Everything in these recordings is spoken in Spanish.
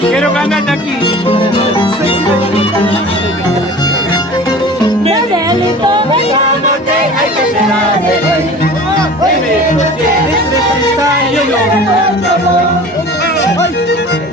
Quiero ganarte aquí. De delito besándote, hay que ser alegre. De noche necesario yo recuerdo amor.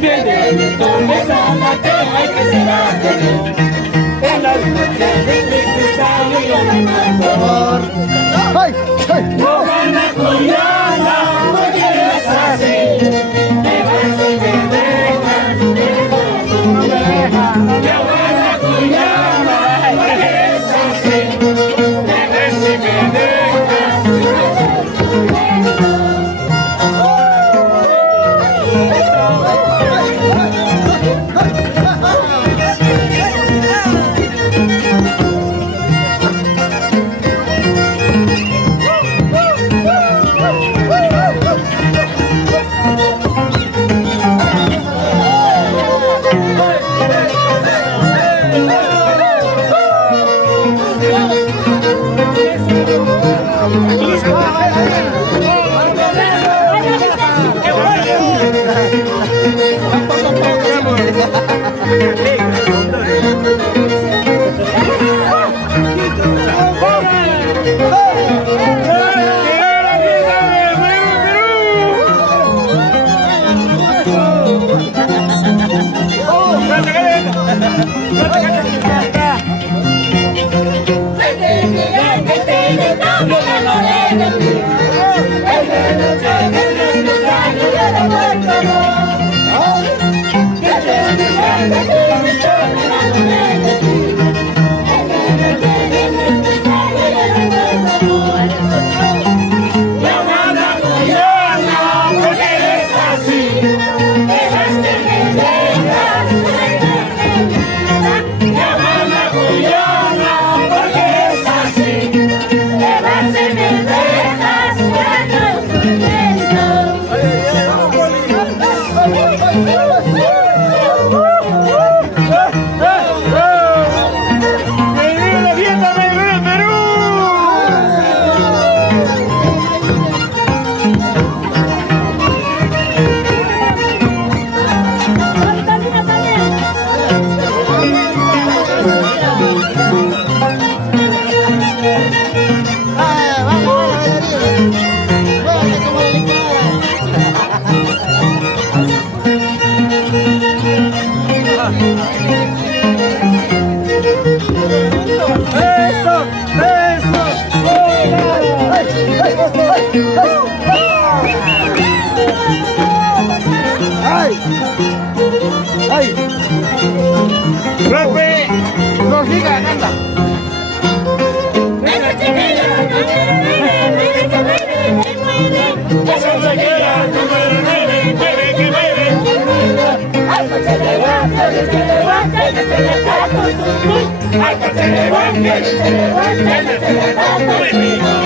De delito besándote, hay que ser alegre. En las noches de necesario yo recuerdo amor. No van a cuidarla porque eres así. Me vas y me dejas, me dejas. No van a cuidarla porque eres así. Me ves y me dejas, ¡Profe! ¡No siga, anda! esa chiquilla número 9 que mueve, esa chiquilla número 9 que mueve. Ay, pues se levanta, y se levanta, y se levanta con su luz. Ay, pues se levanta, y se levanta, y se levanta con su luz.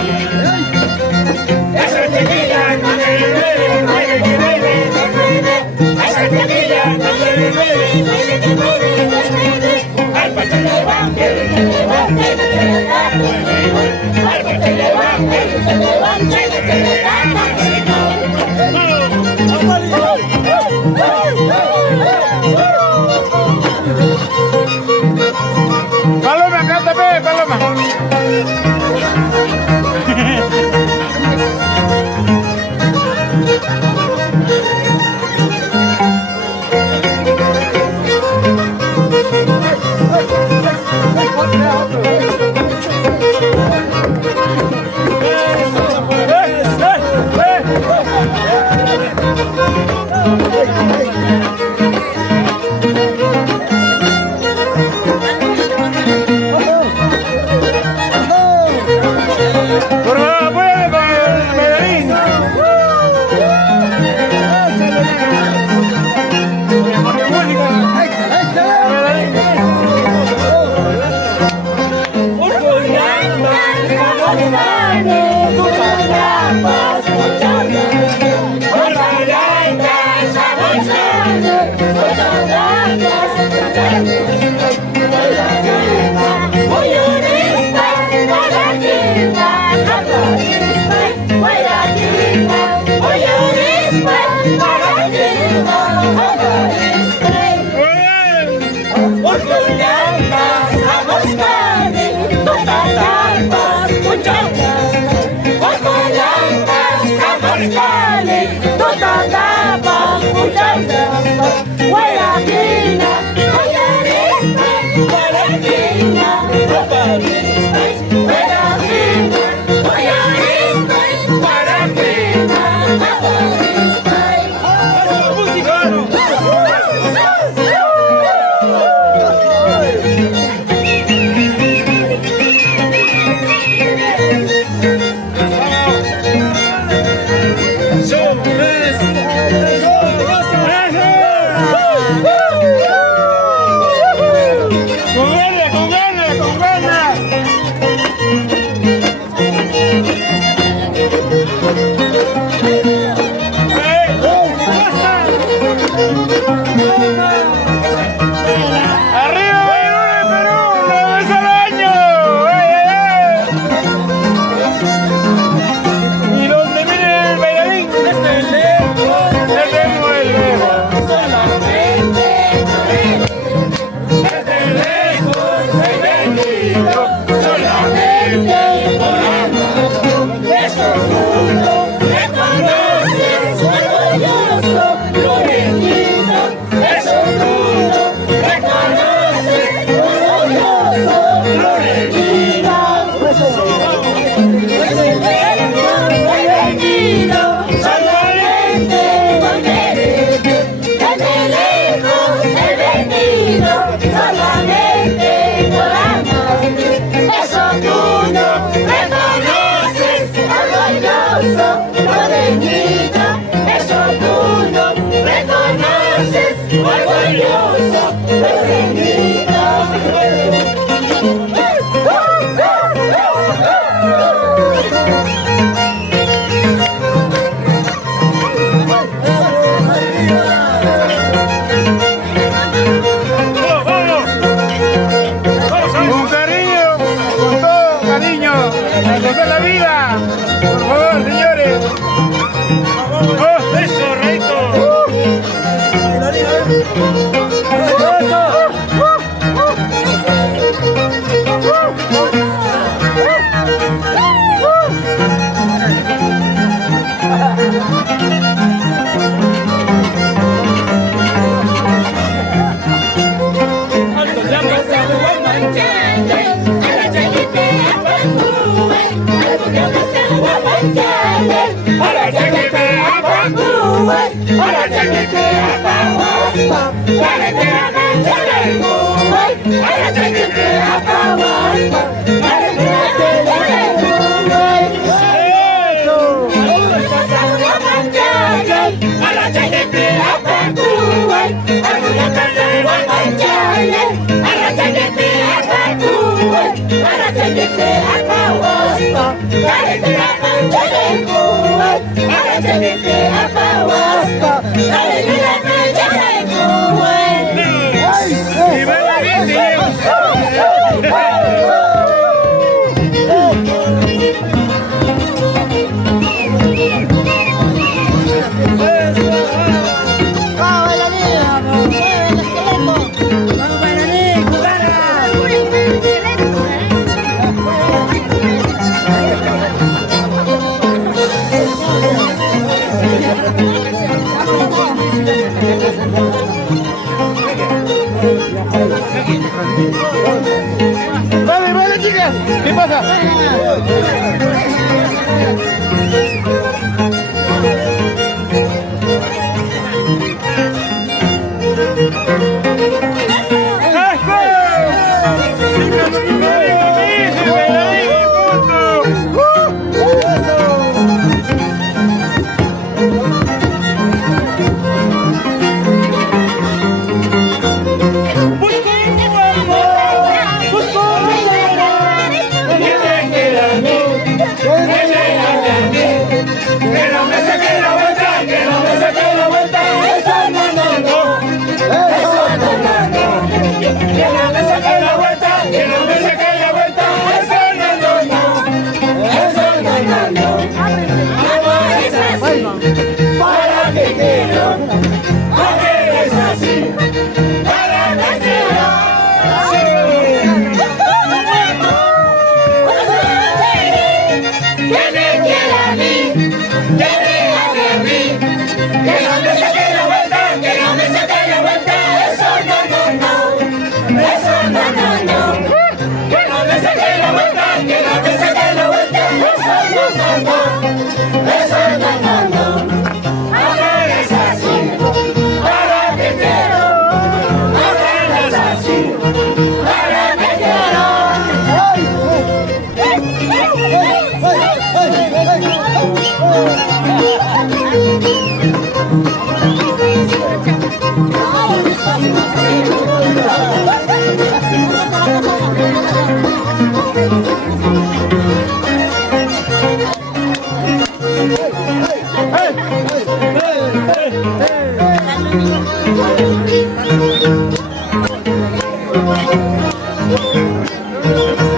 Esa chiquilla número 9 que mueve, esa chiquilla número 9 que mueve. Ay, pues se levanta, y se levanta, y se levanta con su luz. Ay, pues se levanta, y se levanta, y se levanta con su luz. Paloma, cántame, Paloma. Para Guarapina, Guayarispe, Guarapina, Guayarispe, Guarapina, Guayarispe, Guarapina, Guayarispe. ¡Eso, musicano! La vida, por favor, señores. ¡Oh, eso, Reito! Vale, vale, chicas. ¿Qué pasa? Yeah.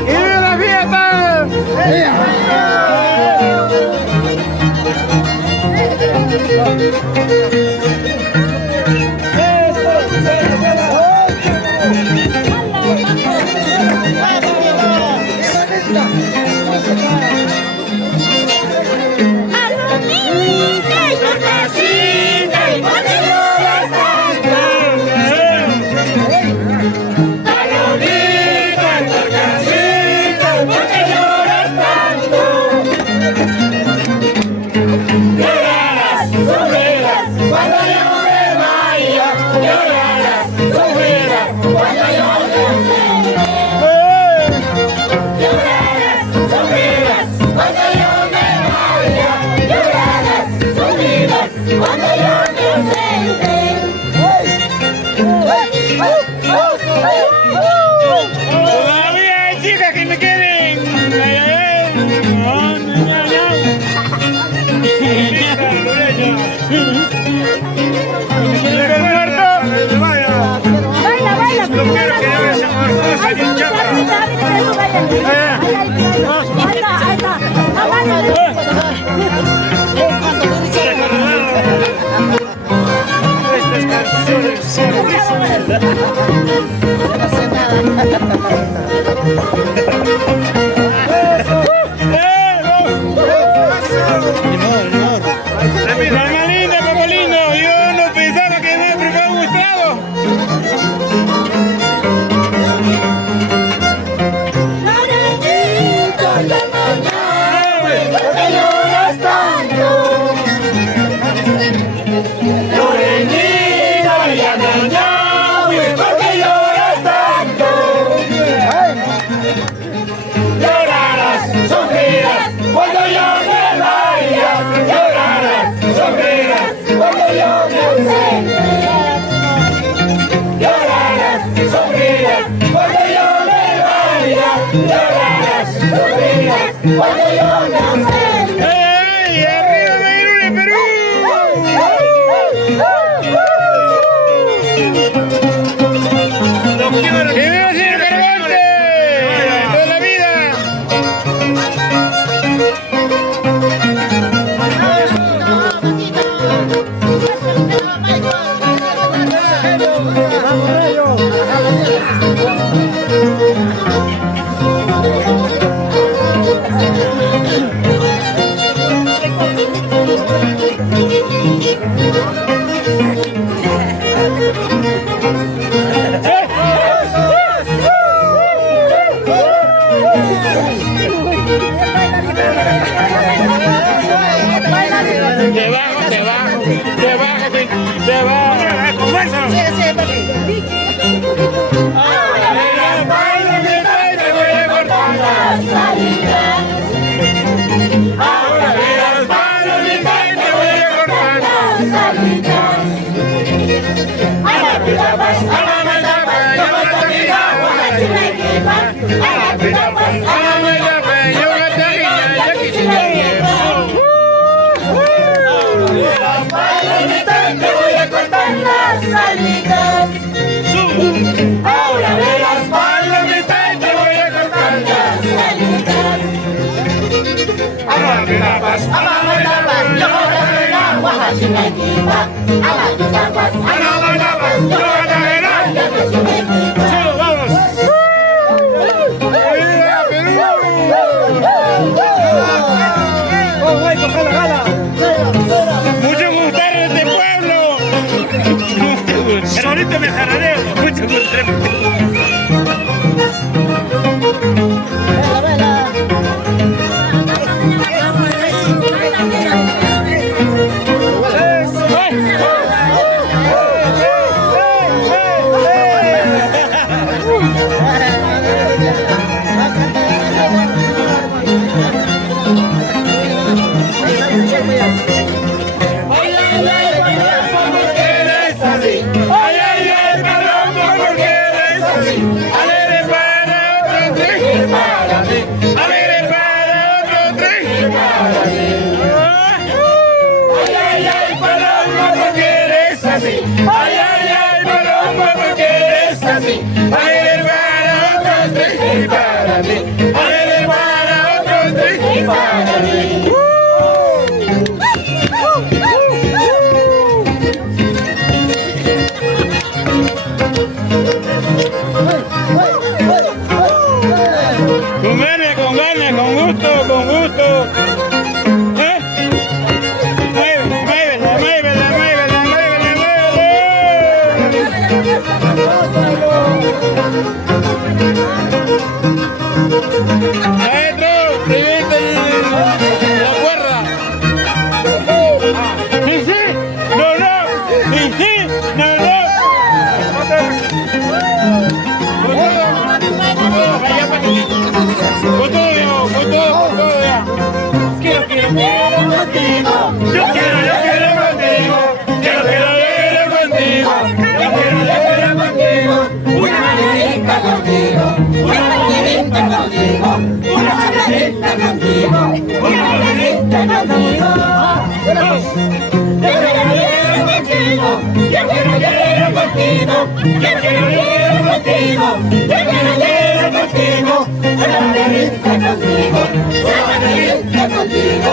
¡Y viva la fiesta! Todavía hay chicas que me quieren. Baila, baila. No quiero que hagas esa morcosa ni chapa. Ahí está. Estas canciones son Mamá linda, papá lindo, yo no pensaba que me preparaba un estrado. ¡Ey! ¡Arriba Mayrunes, Perú! ¡Que viva señor Cargante! ¡Toda la vida! Ahora verás, palomita, te voy a cortar las alitas. Amamitapas, yo la agua, hashinakipa. Amamitapas, yo la hashinakipa. ¡Vamos! ¡Viva Perú! ¡Mucho gustar de este pueblo! Ahorita me jarareo. Mucho gustar. para ti. Alegre para otros, triste para mí. Con ganas, con gusto, con gusto. ¿Eh? Muévela, muévela, muévela, muévela, muévela. Maestro, reviente la cuerda. Sí, sí, no, no, sí, sí, no, no. Quiero contigo, yo quiero contigo, quiero contigo, quiero contigo, una mañanita contigo, una mañanita contigo, una mañanita contigo, una mañanita contigo. Yo quiero contigo, yo quiero contigo, yo quiero contigo, yo quiero contigo, una mañanita contigo, una mañanita contigo.